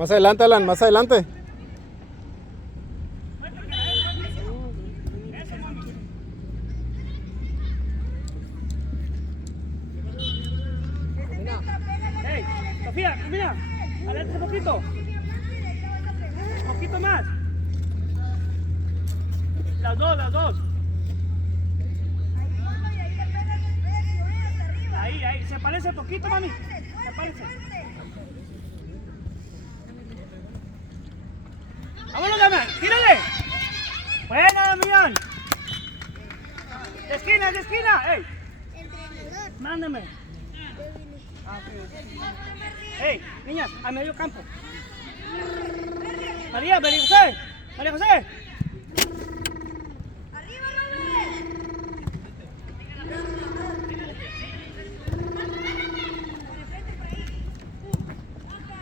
Más adelante, Alan, más adelante. Hey, Sofía, mira, adelante un poquito. Un poquito más. Las dos, las dos. Ahí, ahí, se parece un poquito, mami. Se parece. Vámonos, Damián, tírale. Buena, Damián. De esquina, de esquina. Ey. Mándame. Ey, niñas, a medio campo. María, María José. María José.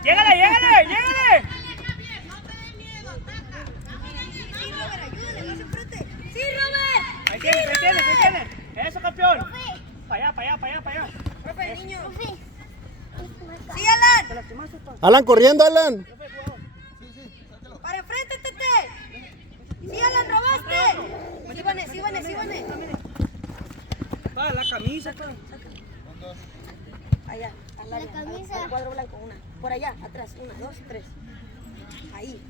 ¡Llégale, llégale, llégale! ¡Sí, Robert! Ahí tienes, ahí tienes, ahí tienes. Eso, campeón. Para allá, para allá, para allá, para allá. Profe, niño. ¡Sí, Alan! ¿Te lastimaste, pa? Alan, corriendo, Alan. ¡Para enfrente, Tete! ¡Sí, Alan, robaste! Sí, Vane. Pa, la camisa, pa. Allá, al cuadro blanco, una. Por allá, atrás, 1, 2, 3. Ahí.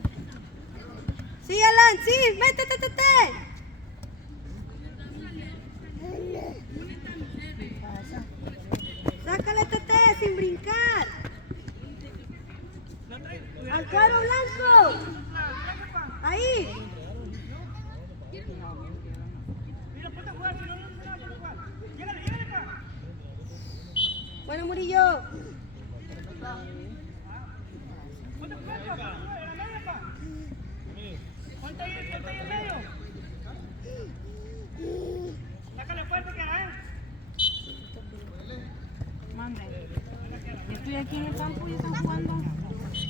¡Sí, Alan! ¡Sí! ¡Métete, Tete! ¡Sácale, Tete, sin brincar! ¡Al cuadro blanco! ¡Ahí! Mira, ponte a jugar, si no, no se va a jugar. Llégale, llégale, pa. Bueno, Murillo. Ponte a jugar, pa. En la media, pa. Ponte ahí en medio. Sácale fuerte, que era, Mande. Yo estoy aquí en el campo y están jugando.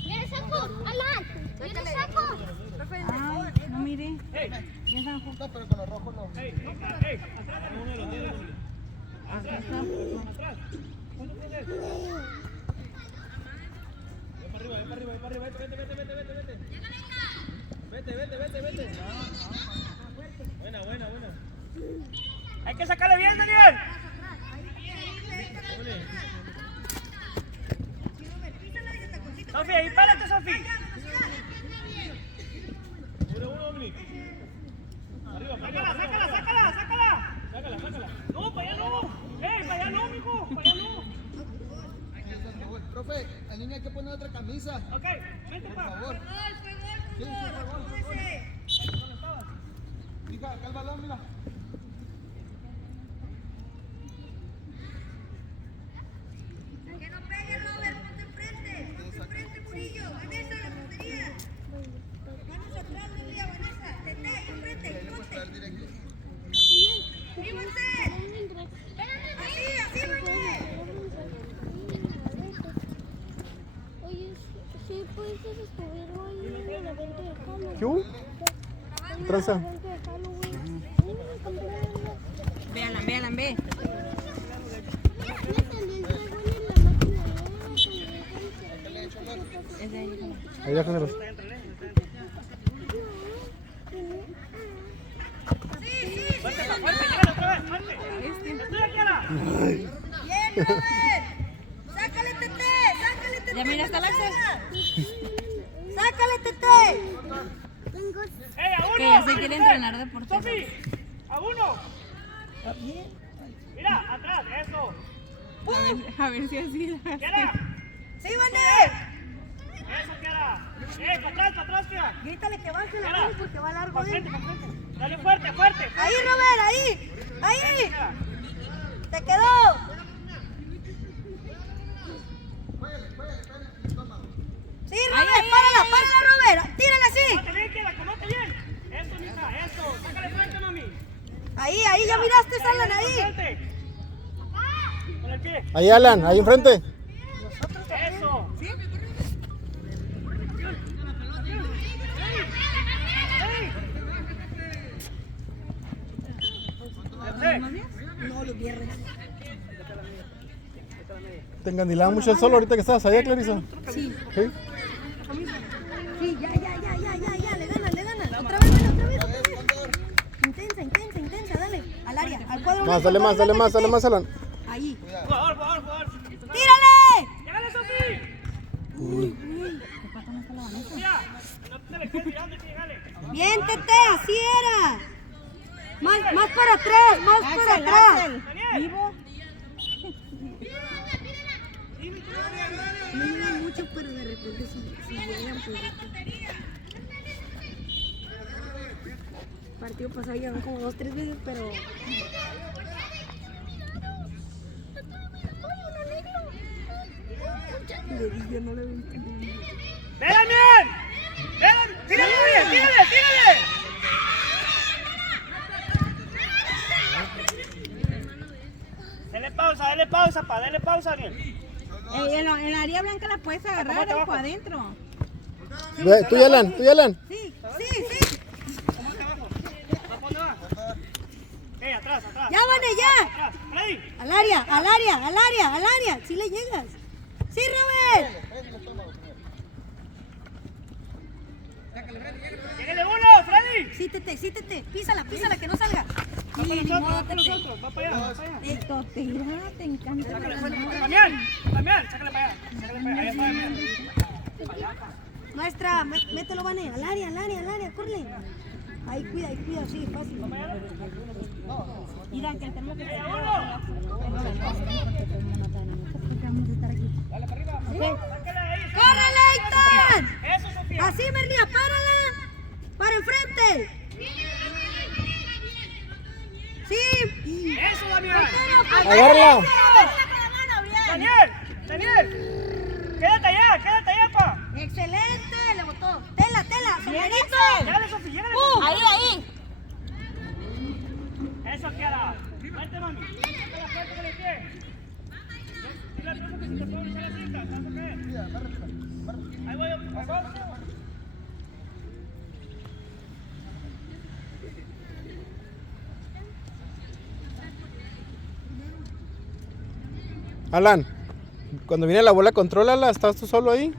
¡Mira el saco! ¡Alan! ¡Mira el saco! Ay, no mire. Ey, Ya están jugando. No, pero con los rojos no. ey, atrás. Aquí está. Atrás. ¿Cuánto tienes? Ve para arriba, vete. Vete. Buena. Hay que sacarle bien, Daniel. Sofi, ahí párate, Sofi. Arriba, sácala. No, para allá no. Para allá no, mijo. Para allá no. Profe, al niño hay que poner otra camisa. Ok, vente, pa. Por favor. Sí, por favor. Mira, acá el balón, mira. Que no pegue, Robert, ponte enfrente. Ponte enfrente, Murillo. Vanessa, la portería. Manos atrás, Lilia, Vanessa. Tete, ahí enfrente, ponte. ¡Vívanse! Así, Vané. Oye, sí, puedes subirlo ahí en el evento de Halloween. ¿Qué hubo? Tranza. El evento de Halloween. Véanla, ve. Me salió el dragón en la máquina. Es de ahí. Ahí déjaselos. Fuerte, llegale otra vez, fuerte. Estoy aquí, Ana. Bien, Robert. Sácale, Tete. Ya mira, está la Sácale, Tete. ¡Ey, a uno! Que ya se quiere entrenar de portero. ¡Sofi! ¡A uno! Mira, atrás, eso. A ver si así. ¿Quiera? ¡Sí, Vané! Eso, quiera. Para atrás, quiera. Grítale que baje la mano porque va largo Para él. frente. Dale fuerte. Ahí, Robert, ahí. Te quedó. Sí, Robert, párala, Robert. Tírala así. Conote bien, quiera, conote bien. Eso, mija, eso. Sácale fuerte, mami. Ahí, ya miraste, Alan, ahí. Fuerte. Con el pie. Ahí, Alan, ahí enfrente. Eso. No, los viernes. Te engandilaba mucho el sol ahorita que estabas allá, Clarisa. Sí. ¿Sí? Camisa. Más, dale más, dale más, dale más, Alan. Ahí. Jugador. ¡Tírale! ¡Llegale, Sofía! Sofía, no te le quedes mirando y llegale. Bien, Tete, así era. Más para atrás, más para atrás. Vivo. No llegan mucho, pero de repente si llegan, pues. Partido pasado llegaron como 2-3 veces, pero. Le dije, no le vi. ¡Ven bien! ¡Tírale bien! ¡Tírale! Dale pausa, pa, dale pausa, bien. En la área blanca la puedes agarrar ahí para adentro. Ve, tú y Alan. Sí. Atrás. Ya, Vane, ya. Atrás, ahí. Al área. Si le llegas. Sí, Robert. ¡Lléguele uno, Freddy! Sí, Tete. Písala, que no salga. Va para Sí, ni modo, nosotros, Tete. va para allá. Esto te encanta. Damián, sácale para allá. Ahí está, Damián. Maestra, mételo, Vane. Al área, corre. Ahí cuida, sí, fácil. Mira, que tenemos que hacer ¡Córrele, Aitan! Eso, Sofía. Así, Merlia, párala. Para enfrente. Sí. Eso, Damián. Agárrala. Daniel. Quédate allá, pa. Excelente, le botó. Tela, sombrerito. Llegale, Sofía, ahí. Eso queda. Vete, mami. Fuerte con el pie. Dile al profe que si te puedo echar la cinta, ¿sabes qué? Ahí voy, Alan, cuando viene la bola, contrólala. ¿Estás tú solo ahí?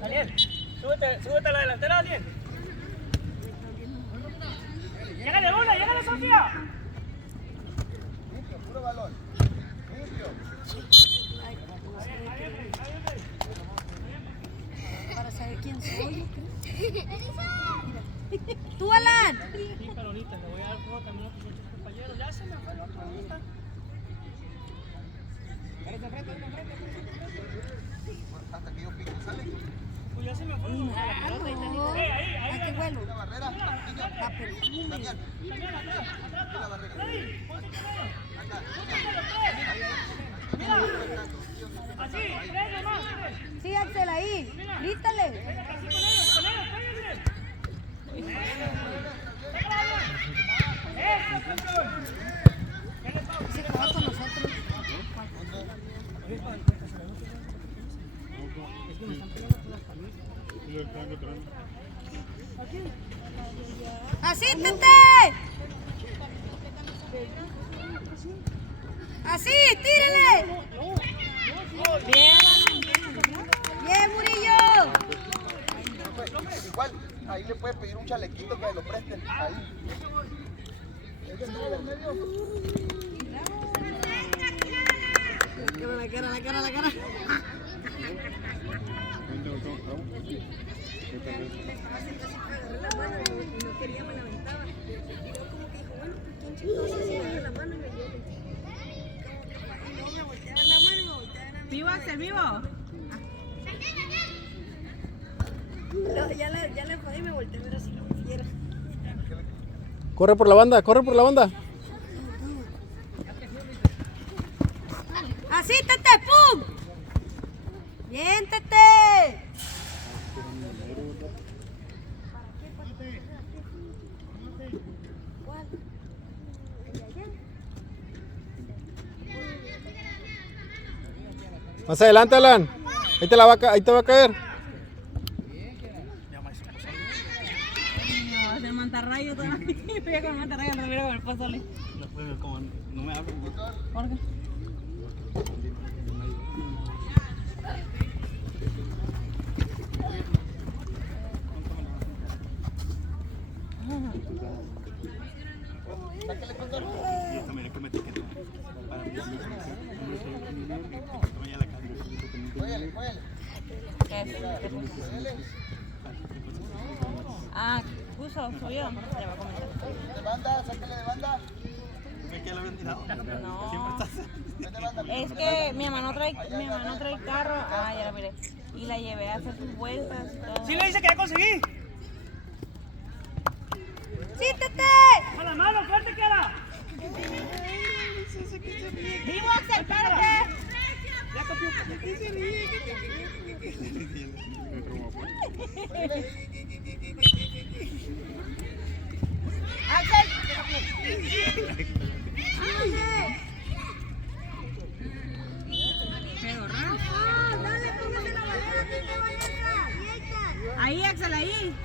Daniel, súbete a la delantera, Daniel. Llegale, Sofía. Para saber quién soy. Tú, Alan. Sí, pero ahorita le voy a dar juego también a tus otros compañeros. Ya se me fue la otra ahorita. Pues ya se me fue. Ay, qué bueno. Así, tres nomás. Sí, Axel, ahí. Grítale. Así con ellos, pégale. Eso, campeón. Se juega con nosotros. Así, Tete. Así, tírale. Bien, Murillo. Igual, ahí le puede pedir un chalequito que lo presten. Ahí. La cara. Agarré la mano y no quería, me la aventaba. Y luego como que dijo, bueno, pues quién chingados así, agarré la mano y me dio. Y luego me volteé a dar la mano y me volteé a dar a mí. Vivo, Axel, vivo. Luego ya le jodí y me volteé a ver así como fiera. Corre por la banda. Así, Tete, ¡pum! Bien, Tete. ¿Cuál? Más adelante, Alan. Ahí te va a caer. Va a hacer mantarrayo todavía. Voy a con mantarrayo, no miro con el pozole. No me hablo. ¿Por qué? Sáquele con todo. Y esta mira que me etiquetó. Para mí, ya la cambio. Cóyale. Ah, puso, subió. Ya va a comentar. De banda, sáquele de banda. ¿Ves que lo habían tirado? No. Siempre estás. Ven de banda. Es que mi mamá no trae carro. Ah, ya la miré. Y la llevé a hacer sus vueltas y todo. Sí le dice que ya conseguí. ¡Siéntate! Con la mano, fuerte queda. ¡Vivo, Axel, párate! Ya copió. Dale, póngase la bandera, Tite Vanessa. Y ella. Ahí, Axel, ahí.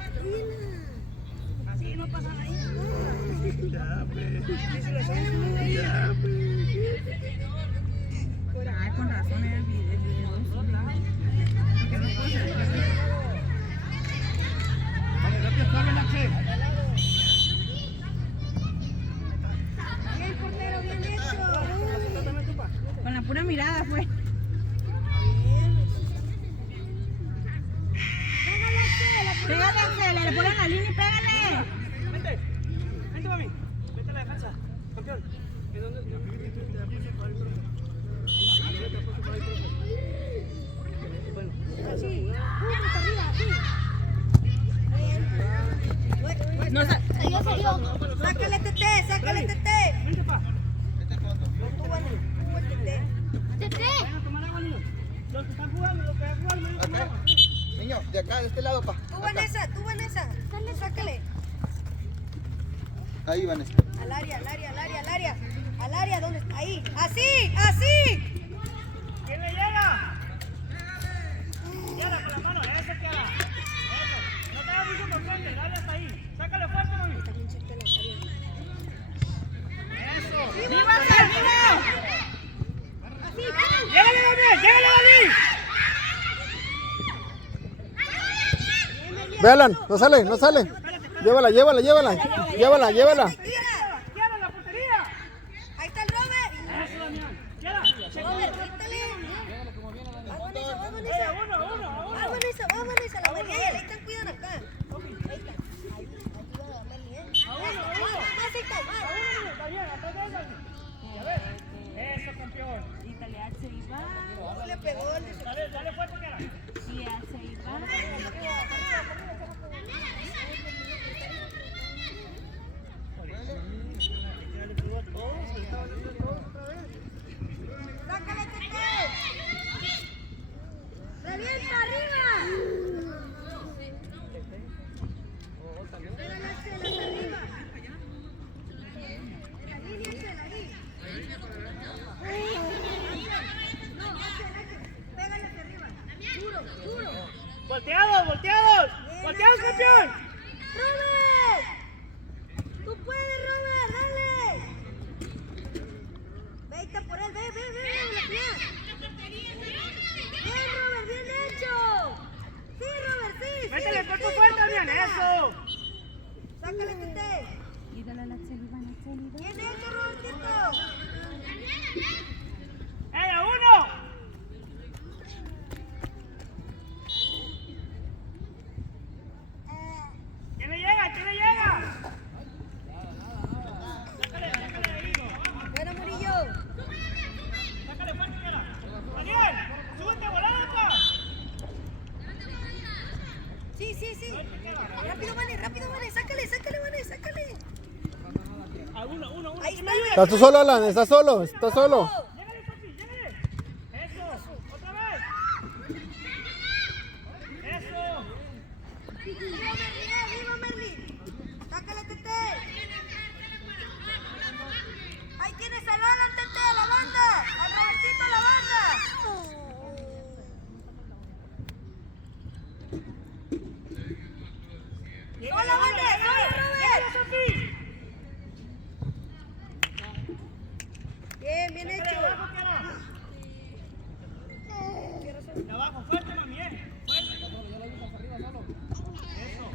Así no pasa nada. Ay, con razón era el video. Porque no puedo salir. Vale, rápido, Carmen, Axel. Bien, portero, bien hecho. Con la pura mirada fue. Pégale, Axel, le ponen la línea y pégale. Vente, mami. Vete a la defensa. Campeón. ¿En dónde? Sí, arriba, sí. No, Sácale, Tete, sácale, Tete. Vente, pa. Tú, Vanessa, tú, el Tete. Vayan a tomar agua, niños. Los que están jugando, los que van jugando, vayan a tomar agua. Niño, de acá, de este lado, pa. Tú, Acá. Vanessa. Sácale. Ahí, Vanessa. Al área, ¿dónde está? Ahí. Así. ¿Quién le llega? Queda con la mano, ese queda. Eso. No te hagas mucho por frente, dale hasta ahí. Sácale fuerte, mami. Eso. ¡Vivo, Axel, vivo! ¡Llégale, Dani! Vean, no sale. Llévala. ¡Quiera la portería! Ahí está el Robert. Eso, Damián. ¡Quiera! Robert, quítale. Va, Vanessa, la María, ahí están cuidando acá. Ahí está. Ahí va la Meli, ¿eh? Más. Está bien, atrás de esa. Ya ves. Eso, campeón. Y dale, Axel, y va. Le pegó el de su... Dale fuerte, Quiera. Y Axel, y va. ¡Sácale, Tete! ¡Revienta arriba! Pégale, Axel, hasta arriba. En la línea, Axel, ahí. No, Axel. Pégale hacia arriba. Duro. ¡Volteados! ¡Volteados, campeón! ¡Robert! ¡Tú puedes, Robert! ¡Dale! Ve, ahí está por él. Ve, velocidad. ¡Bien, Robert! ¡Bien hecho! ¡Sí, Robert, sí! ¡Métele el cuerpo fuerte, Damián! completo. ¡Eso! ¡Sácale, Tete! Y dale al Axel, y van, Axel, y va. ¡Bien hecho, Robertito! ¡Ey, a uno! ¿Quién le llega? Sácale ahí. ¡Buena, Murillo! Sácale fuerte, Quiera. ¡Daniel! ¡Súbete volando, pa! Sí. Rápido, Vane. Sácale, Vane. A uno. Ahí está. ¿Estás tú solo, Alan? ¿Estás solo? ¡Llégale, papi! ¡Llégale! ¡Eso! ¡Otra vez! ¡Eso! ¡Viva Merly! ¡Sácale, Tete! ¡Ahí tienes al Alan, Tete! ¡A la banda! ¡Al Robertito, a la banda! ¡Sola, Vane! ¡Sola, Robert! Sofi! Bien hecho. De abajo, Quiera. De abajo, fuerte, mami, fuerte. Eso.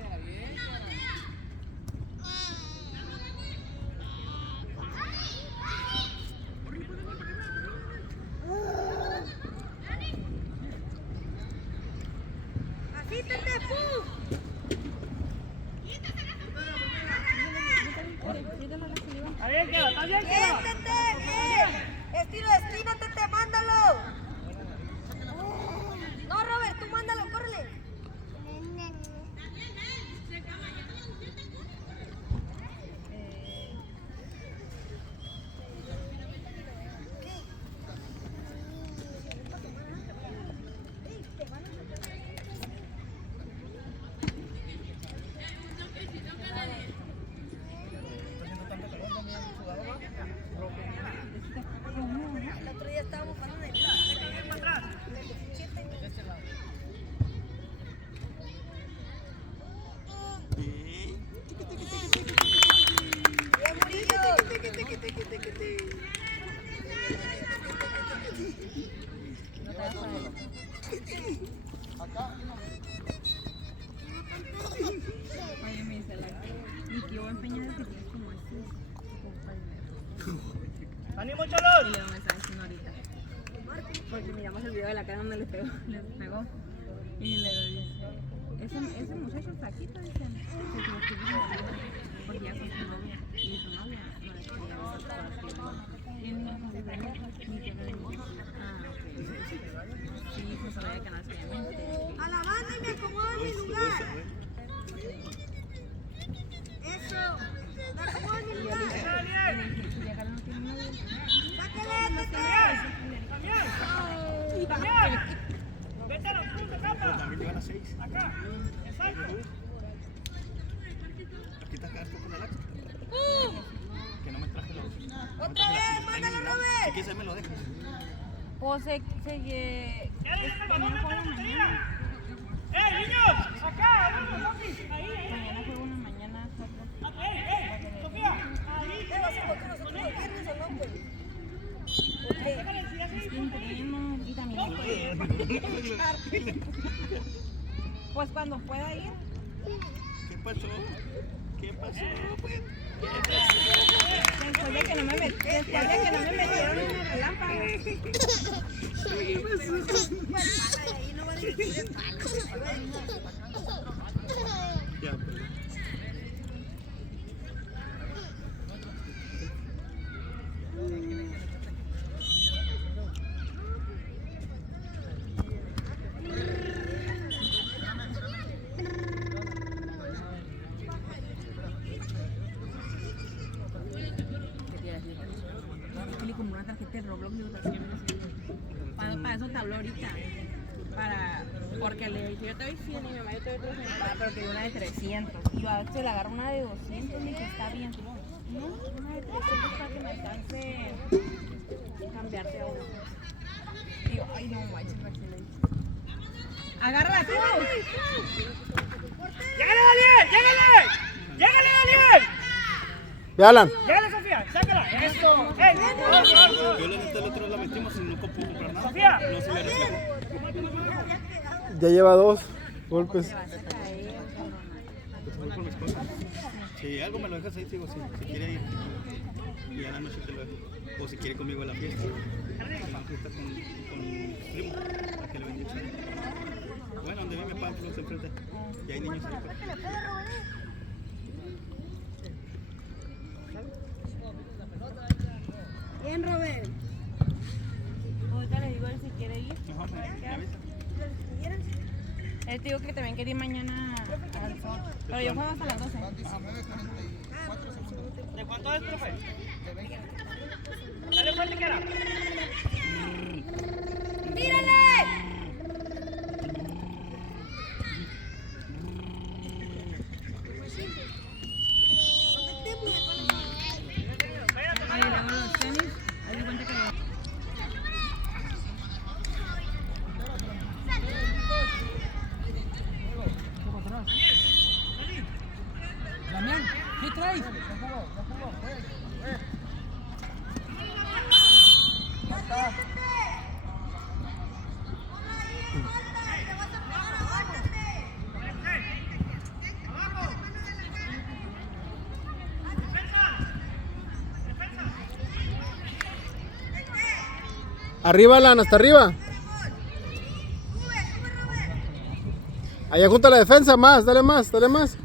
Siéntate, ¡pum! Está bien, queda, está bien, queda. Siéntate, bien. Estilo, estínate, te mándalo. No, Robert, tú mándalo, córrele. El otro día estábamos jugando en el ¡Bien, Murillo! Oye, me dice mi tío va a empeñar que tienes como este. ¡Ánimo, Y Chalón! le vamos a estar diciendo ahorita. Porque miramos el video de la cara donde le pegó. Y le dice, ese muchacho flaquito, dice, se equivocó porque ya con su novia. Y su novia no le quería besar por así. Y él no se ve, ni que no le dice, ok. Sí, pues sabía que no se veía mente. A la banda y me acomodo en mi lugar. Eso. Me acomodo en mi Y yo le lugar. dije, si ya Carlos no tiene novia. Sáquele, Tete. ¡También! ¡También! ¡Vete a la punta, capa! También llegan a 6. Acá, exacto. Aquí está acá, esto con el Axe. Que no me traje los. Otra vez, mándalo, Si Robert. quieres, ahí me lo dejas. Pues ¡Ya le el balón a la puntería! ¡Eh, niños! ¡Acá! ¡Vamos, Sofi! Ahí, mañana juego una mañana. ¡Ey! ¡Sofía! Ahí. ¿Qué vas a jugar con nosotros los viernes o no, pues? Déjale decir así. Entreno y también pues cuando pueda ir. ¿Qué pasó? ¿Qué pasó? Pues? Después de que no me metieron en el relámpago. Ahí no va a dirigir el palo. Ya, pues. Le compré una tarjeta de Roblox de votaciones. Para eso te habló ahorita. Porque le dije, yo te doy 100 y mi mamá yo te doy 300. Pero que una de 300. Y yo a veces le agarro una de 200 y dije, está bien. No, una de 300 para que me alcance cambiarte a uno. Digo, ay no, manches, ¿para qué le dije? ¡Agárrala tú! ¡Llégale, Daniel! ¡Llégale! ¡Llégale, Daniel! Ve, Alan. ¡Llégale, Sofía! ¡Sácala! ¡Eso! ¡Ey! ¡Vamos! Yo la neta el otro la metimos y no puedo comprar nada. ¡Sofía! No se le reflejó. Ya lleva 2 golpes. Te vas a caer, cabrón. Pues voy por mis cosas. Si algo me lo dejas ahí, digo, si quiere ir. Y a la noche te lo dejo. O si quiere conmigo a la fiesta. A la fiesta con mi primo. Para que le bendiga. Bueno, donde vive Pamplona se enfrenta. Y hay niños ahí. Pues. Bien, Robert. Ahorita le digo a él si quiere ir. Mejor me avisa. Él te digo que también quería ir mañana al sol. Pero yo juego hasta las 12. ¿De cuánto es, profe? Dale fuerte, que era. ¡Tírale! Ahí le hago los tenis. Haz de cuenta que Damián, ¿qué traes? Arriba, Alan, hasta arriba. Allá junto a la defensa, más, dale más, dale más.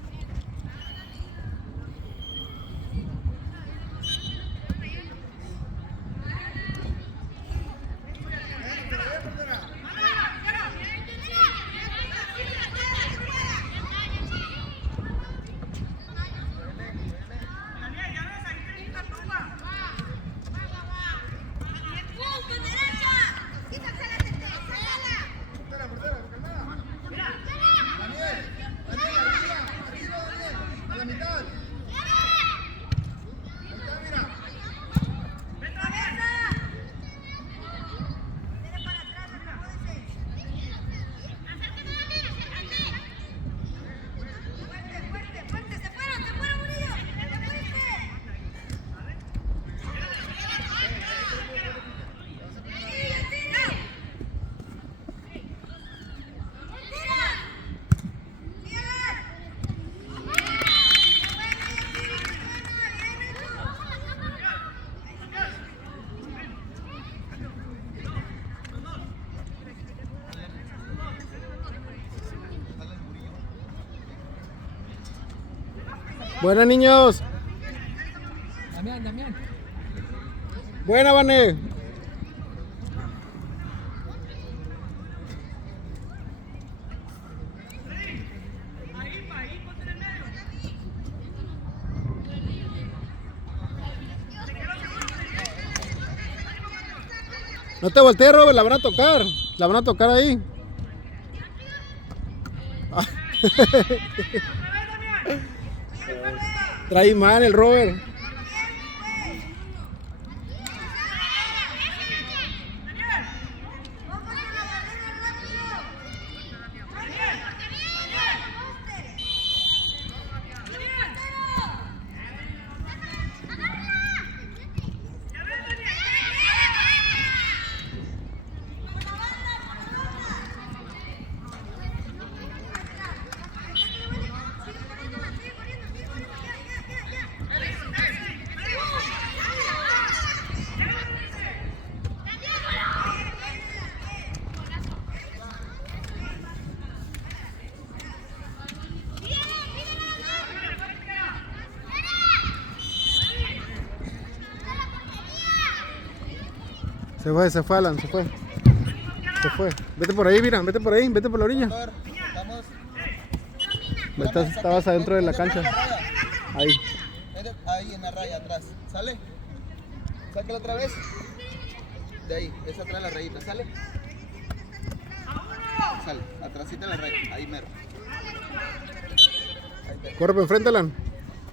Buena, niños. Damián, Damián. Buena, Vane. No te voltees, Robert, la van a tocar. La van a tocar ahí. Trae mal el Robert. Se fue Alan, se fue. Se fue. Vete por ahí, mira, vete por ahí, vete por la orilla. Estabas adentro de la cancha. Ahí. Ahí en la raya atrás. ¿Sale? Sácala otra vez. De ahí, esa atrás la rayita. ¿Sale? Sale, atrásita la raya. Ahí mero. Corre por enfrente, Alan.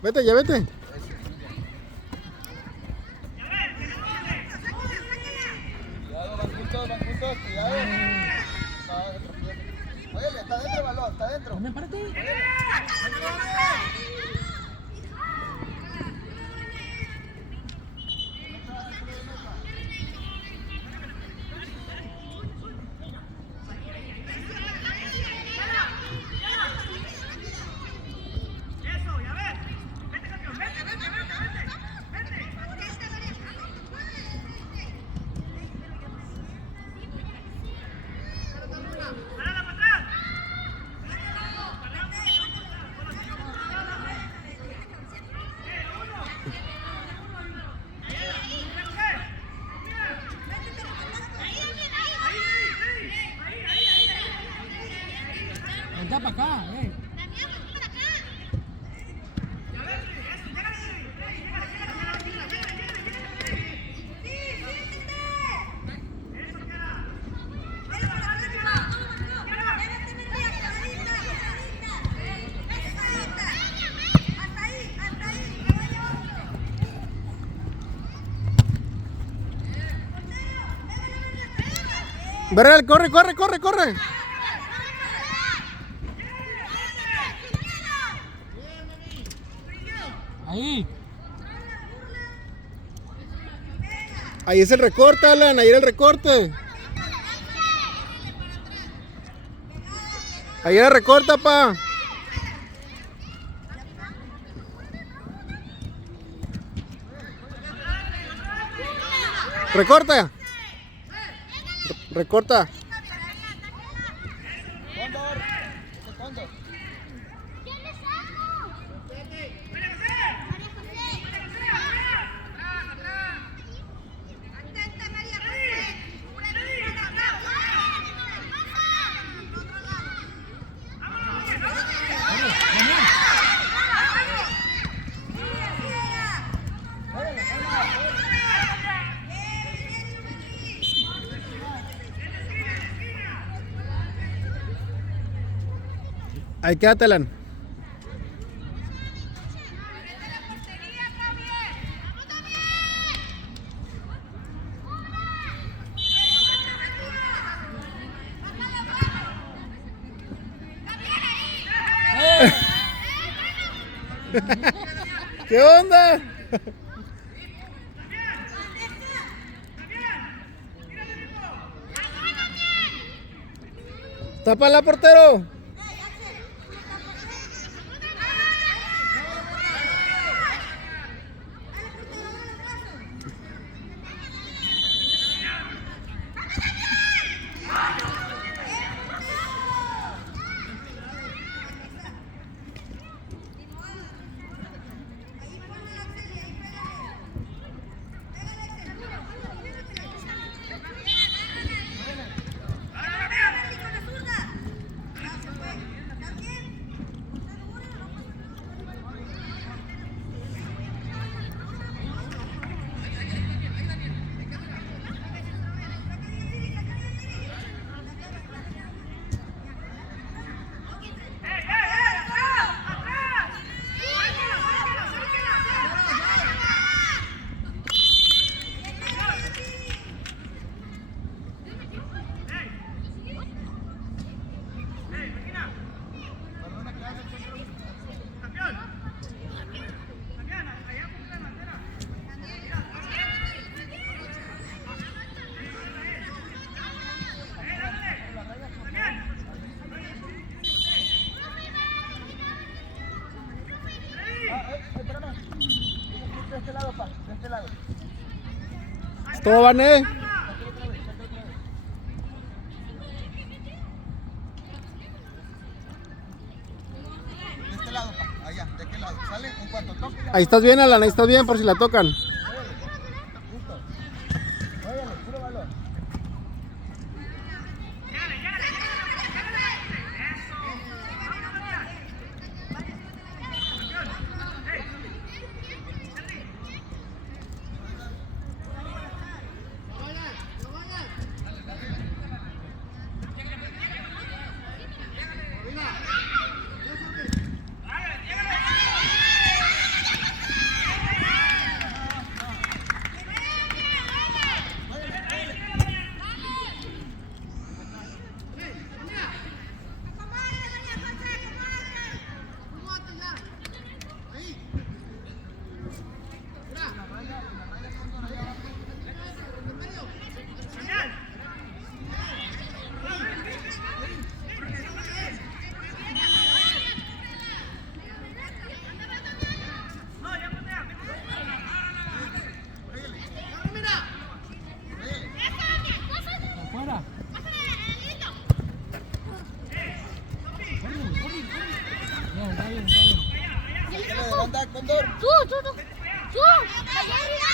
Vete, ya vete. Van juntos, cuidado. Oye, está dentro el balón, está dentro. Damián, párate. Vente para acá, Verel, corre, corre, corre, corre. Ahí. Ahí es el recorte, Alan, ahí era el recorte. Ahí era el recorte, pa. Recorta. Recorta. Cóndor. Ahí quédate, Alan. ¿Qué onda? ¡Tápala, portero! De este lado, pa, de este lado. Todo van, De este lado, pa, allá, de aquel lado. Sale en cuanto toque. Ahí estás bien, Alan, ahí estás bien por si la tocan. Listo. Váyale, puro valor. Afuera. Bien, está bien, está bien. Sáquele de banda, Cóndor. Tú. Allá arriba.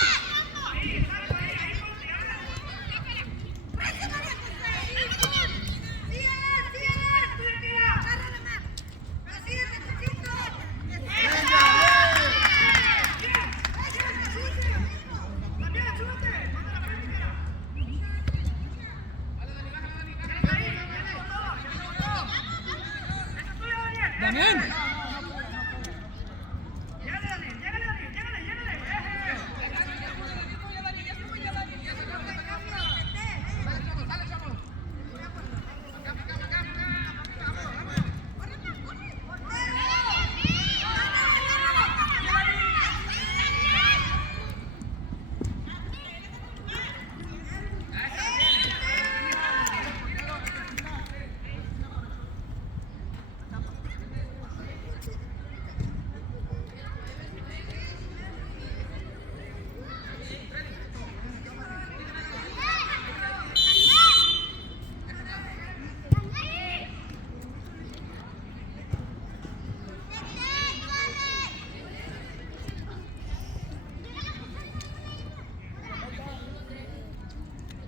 Damián.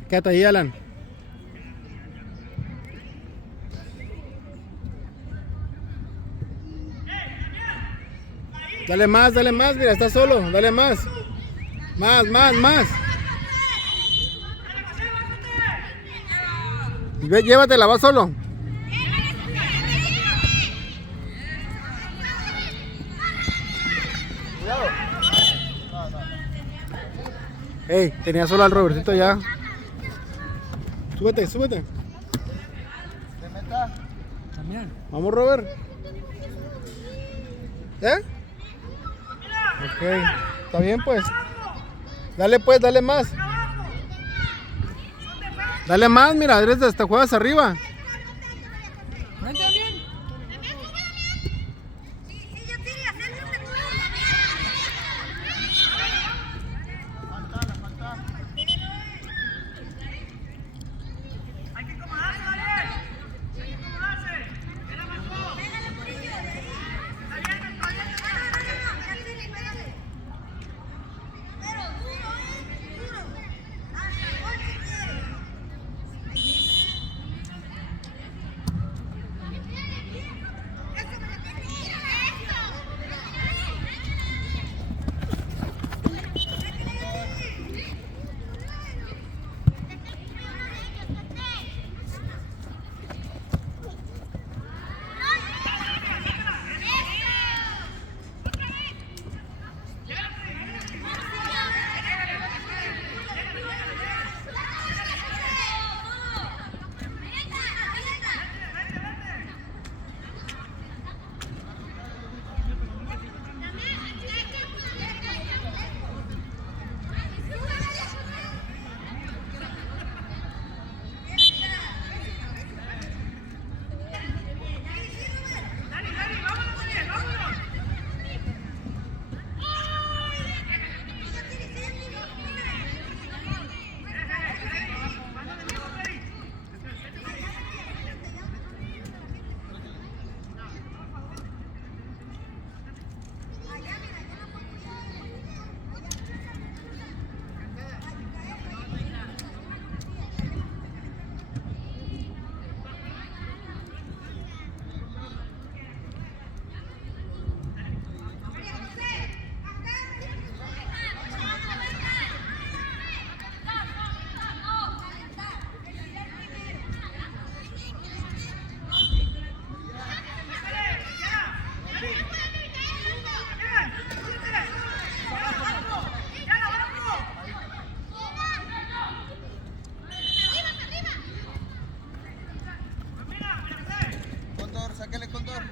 Quédate ahí, Alan. Dale más, mira, está solo, dale más. Más. Llévatela, va solo. Ey, tenía solo al Robertito allá. Súbete, súbete. De meta. También. Vamos, Robert. ¿Eh? Ok. Está bien, pues. Dale, pues, dale más. Dale más, mira, eres de hasta juegas arriba. Ven también. Sí, yo tiro, acércate tú. Hay que acomodarse, Daniel. Hay que acomodarse. Él avanzó. Pégale, Murillo, de ahí. Está bien, está bien. No, ya tire, pégale. Pero duro, duro. Hasta el gol si quieres. Cóndor, sáquele Cóndor.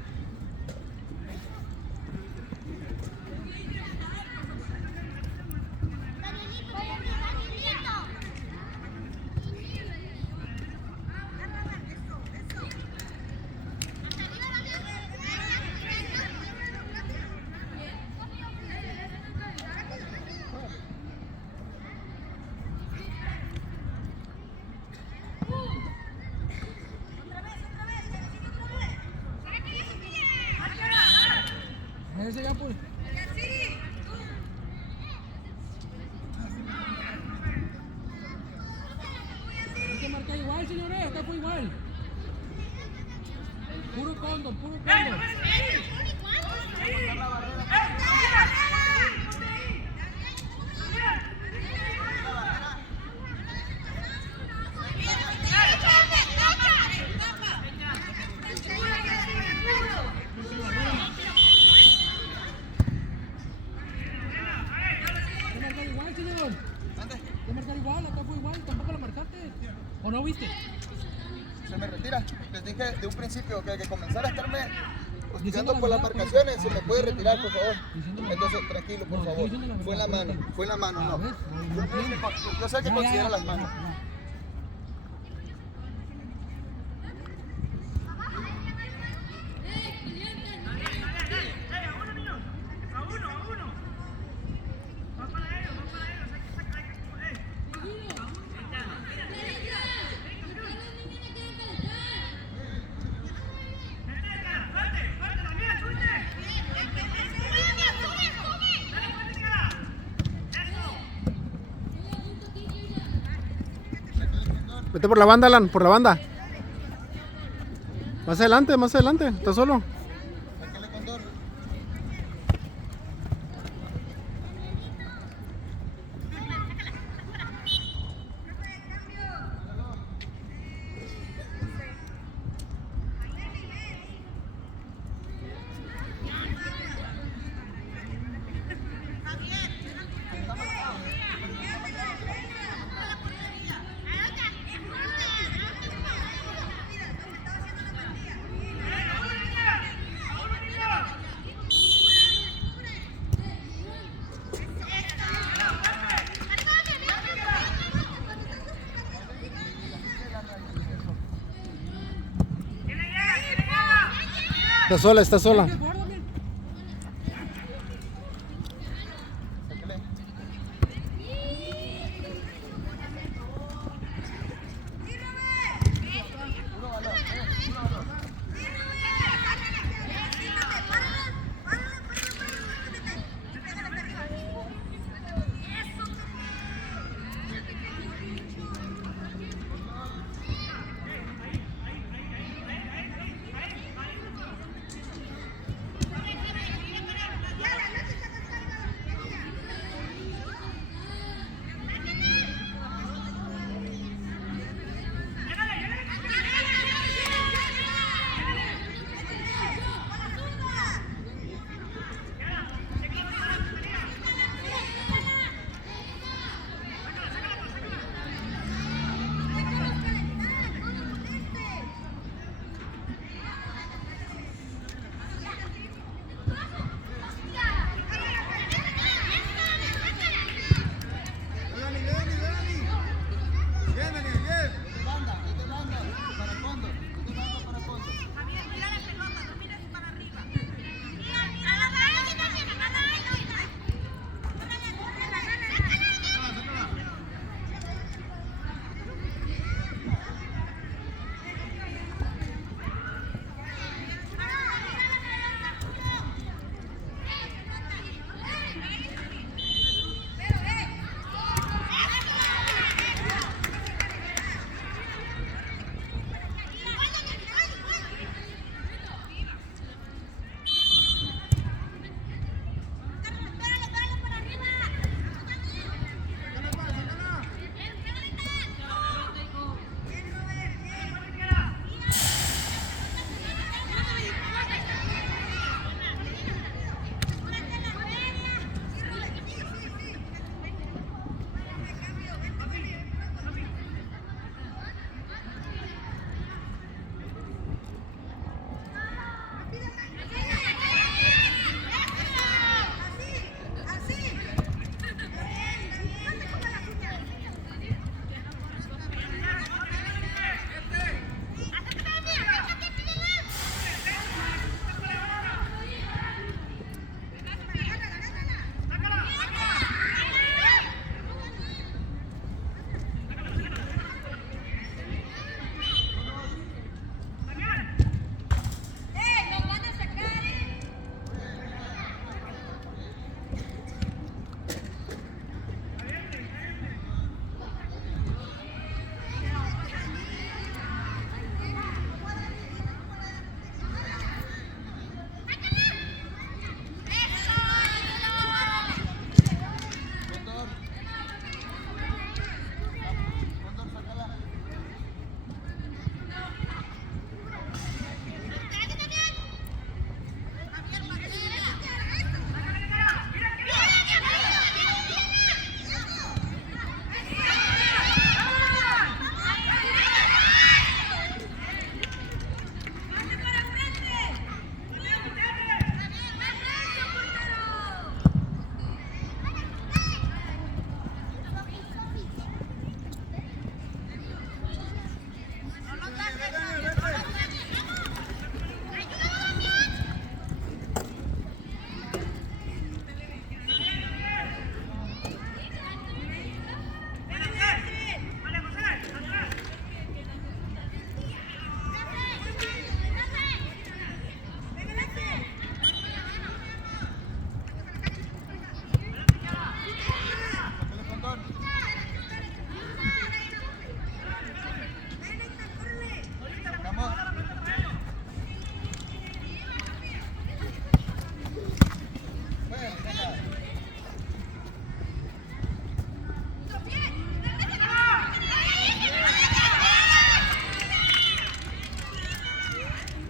Ese ya pues. Hay que marcar igual, señores. Acá fue igual. Puro cóndor, puro cóndor. Hay que marcar igual, señor. Hay que marcar igual, acá fue igual. Tampoco la marcaste. ¿O no viste? Se me retira. Les dije de un principio que al que comenzara a estarme hostigando por las marcaciones, se me puede retirar, por favor. Entonces, tranquilo, por favor. Fue en la mano, no. Yo sé que considera las manos. Vete por la banda, Alan, por la banda. Más adelante, está solo. Sáquele Cóndor. Está sola, está sola. Guárdame. Sáquele. Puro balón, puro balón.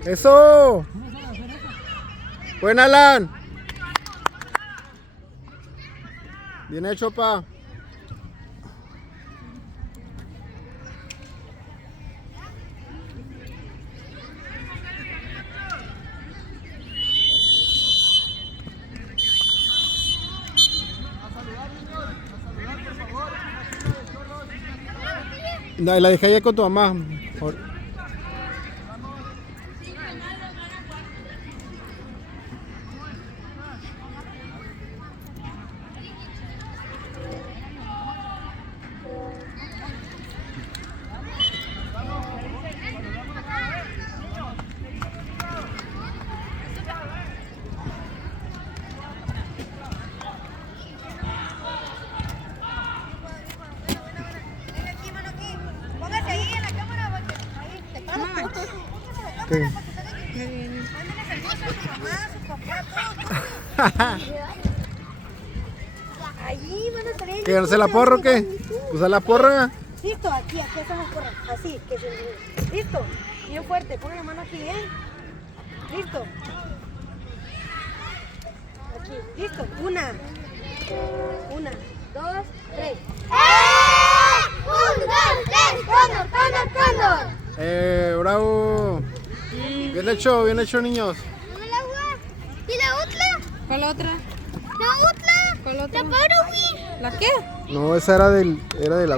¡Eso! Buen Alan. Bien hecho, pa. No, la dejé allá con tu mamá. ¿Qué? Mándale saludos a su mamá, a su papá, a todos. Allí van a salir. ¿Qué? ¿Darse la porra o qué? ¿Usar la porra? Listo, aquí hacemos porra. Así, que se. Listo. Bien fuerte, pon la mano aquí, ¿eh? Listo. Aquí, listo. Una, dos, tres. ¡Un, dos, tres! ¡Cóndor, cóndor, cóndor! Bravo. Bien hecho, niños. ¿No el agua? ¿Y la otra? ¿Cuál otra? ¿La otra? ¿Cuál otra? ¿La Power Wheel? ¿La qué? No, esa era de la